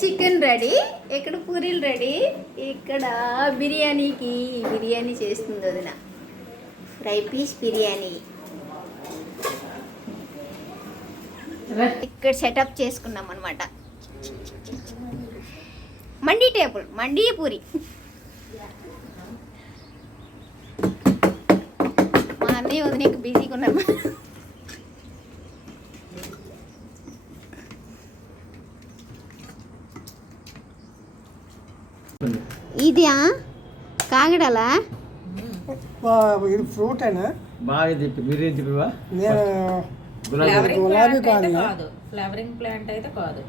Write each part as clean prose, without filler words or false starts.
Chicken ready, ఇక్కడ పూరీలు ready, ఇక్కడ బిర్యానీ చేస్తుంది వదిన. ఫ్రై పీస్ బిర్యానీ ఇక్కడ సెటప్ చేసుకున్నాం అనమాట. మండీ టేబుల్, మండీ పూరి. మా అన్నయ్య వదినకి బిజీగా ఉన్నాము. ఇదా కాగడాలా? ఇది ఫ్రూట్ అయినా బాగా చెప్పి మీరేం చెప్పివా? గులాబీ కాదు, ఫ్లవరింగ్ ప్లాంట్ అయితే కాదు.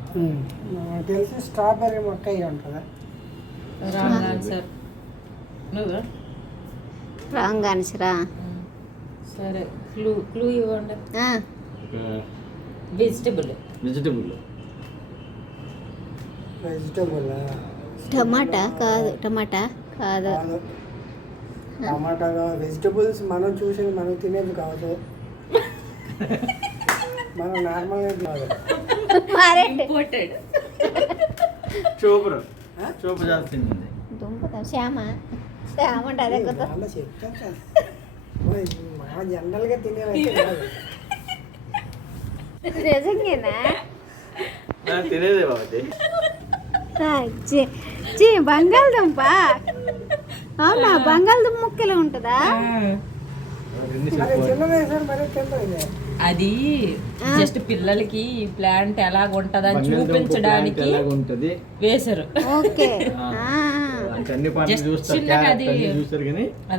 తెలిసి స్ట్రాబెర్రీ మొక్క అయ్యి ఉంటుందా? Wrong answer. నువ్వు రాంగ్ ఆన్సరా? సరే, క్లూ ఇవ్వండి. వెజిటబుల్. టమాటా కాదు, టమాటా కాదు. టమాటా వెజిటబుల్స్ మనం చూసేది మనం తినేది కాదు, మనం నార్మల్గా కాదు. ఇంపోర్టెడ్. చూపరు చేస్తుంది. శ్యామ అంటే అదే కొత్త. చెప్తాను మా జనరల్గా తినేవైతే కాదు. నిజంగానా? తినేదే బాబు. బంగాళదుంప. అవునా? బంగాళదుంప ముక్కలే ఉంటుందా? అది జస్ట్ పిల్లలకి ప్లాంట్ ఎలాగ ఉంటదని చూపించడానికి వేశారు. ఓకే. చిన్నగా అది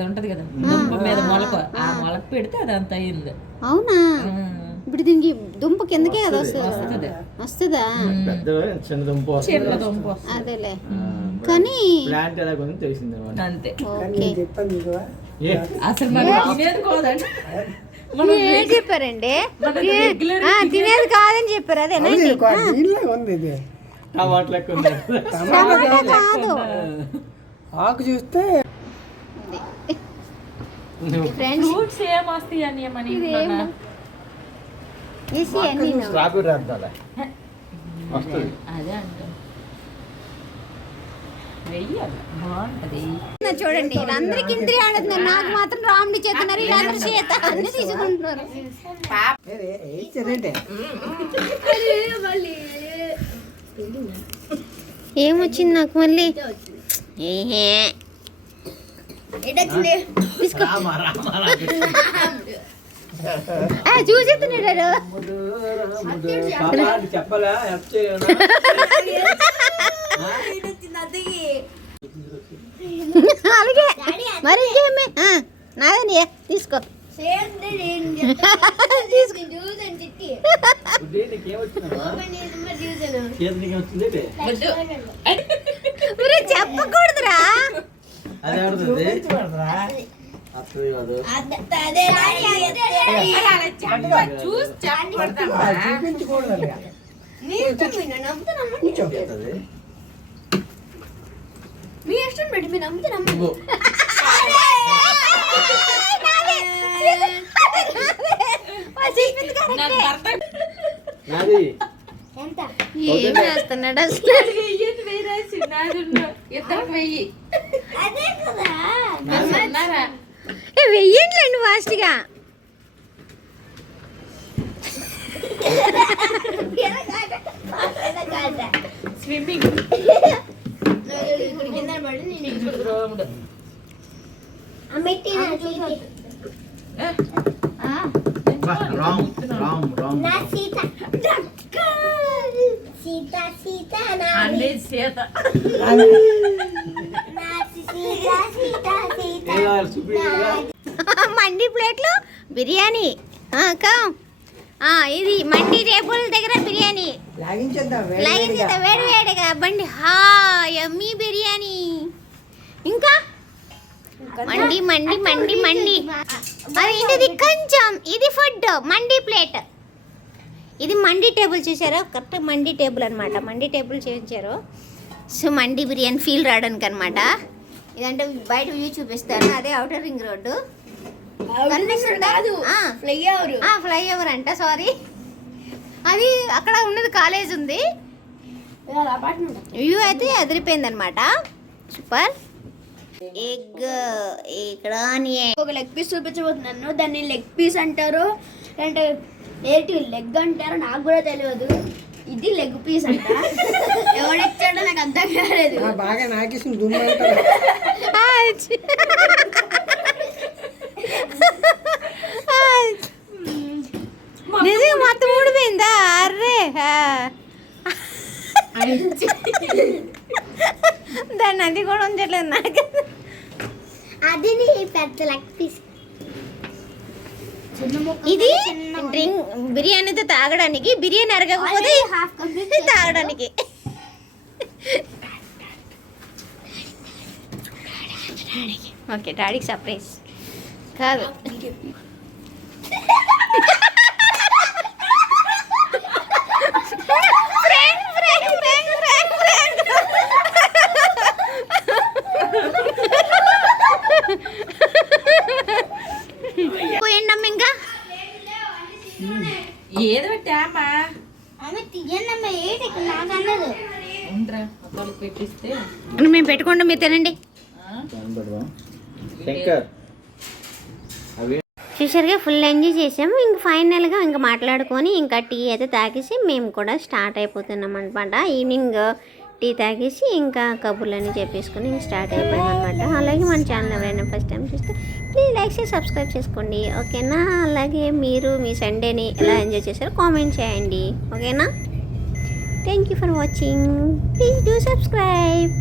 ఉంటది కదా దుంప మీద మొలక, ఆ మొలక పెడితే అది అంత అయింది. అవునా? ఇప్పుడు దీనికి దుంప కిందకే అది వస్తుందా? చిన్న దుంప అదేలే, కానీ అంతే. ఓకే. అసలు మనం తినేది కాదండి. ఏం చెప్పారండి? తినేది కాదని చెప్పారు. అదేనండి. టమాటా కాదు. ఆకు చూస్తే ఫ్రూట్స్ ఏం వస్తాయి అని మన స్ట్రాబెర్రీ అంటారా? అదే అంట బాగుంటది. చూడండి, వీళ్ళందరికి ఇంద్రియ ఆడుతున్నారు, నాకు మాత్రం రాముడి చేతున్నారు, వీళ్ళందరూ చేత అన్ని తీసుకుంటున్నారు. ఏమొచ్చింది నాకు మళ్ళీ? చూసి చెప్పాలా? అలాగే మరి ఇంకేమి నాదని తీసుకో. చెప్పకూడదురా. మీ ఇష్టం పెట్టి మీరు నమ్మితే నమ్మండి. ఏం చేస్తున్నాడు అసలు? వెయ్యండి ఫాస్ట్గా. స్విమ్మింగ్. మండి ప్లేట్లు బిర్యానీ. ఇది మండి టేబుల్ దగ్గర బిర్యానీ లాగించేద్దాం వేడి వేడిగా బండి. యమ్మీ బిర్యానీ. ఇంకా మండి మండి మండి మండి. మరి ఇది కొంచెం, ఇది ఫుడ్. మండి ప్లేట్. ఇది మండి టేబుల్ చూసారా? కరెక్ట్ మండి టేబుల్ అనమాట. మండి టేబుల్ చేయించారు. సో మండి బిర్యానీ ఫీల్ రావడానికి అనమాట. ఇదంటే బయట వ్యూ చూపిస్తాను. అదే అవుటర్ రింగ్ రోడ్డు. ఫ్లైఓవర్ అంట, సారీ. అది అక్కడ ఉన్నది కాలేజ్ ఉంది. వ్యూ అయితే అదిరిపోయిందనమాట. సూపర్. ఎగ్ ఇక్కడ ఒక లెగ్ పీస్ చూపించబోతున్నాను. దాన్ని లెగ్ పీస్ అంటారు అంటే ఏంటి లెగ్ అంటారు నాకు కూడా తెలియదు. ఇది లెగ్ పీస్ అంట. ఎవడెచ్చాడో నాకు అర్థం కాలేదు. బాగా నాకేసి దుమ్ము అంటారు. నిజంగా మొత్తం ఊడిపోయిందా? అర్రే దాన్ని అది కూడా ఉంచట్లేదు నాకు. అది పెద్ద లెగ్ పీస్. ఇది డ్రింక్ బిర్యానీతో తాగడానికి, బిర్యానీ అరగకపోతే హాఫ్ కంప్లీట్ తాగడానికి. ఓకే డాడీకి సర్ప్రైజ్ కాదు. పోయిండమ్మ ఇంకా ఏది పెట్టామా ఆమె తీయన్నమ్మ ఏంటి ఇక్కడ నాకు అన్నది. ఉండరా అతనికి పెట్టిస్తే మేము పెట్టుకోండి, మీరు తినండి. శంకర్ అవి చూసారుగా ఫుల్ ఎంజాయ్ చేసాము. ఇంక ఫైనల్గా ఇంకా మాట్లాడుకొని ఇంకా టీ అయితే తాగేసి మేము కూడా స్టార్ట్ అయిపోతున్నాం అనమాట. ఈవినింగ్ టీ తాగేసి ఇంకా కబుర్లన్నీ చెప్పేసుకొని ఇంక స్టార్ట్ అయిపోయాం అనమాట. అలాగే మన ఛానల్ ఎవరైనా ఫస్ట్ టైం చూస్తే ప్లీజ్ లైక్ చేసి సబ్స్క్రైబ్ చేసుకోండి, ఓకేనా? అలాగే మీరు మీ సండేని ఎలా ఎంజాయ్ చేశారో కామెంట్ చేయండి, ఓకేనా? Thank you for watching. Please do subscribe.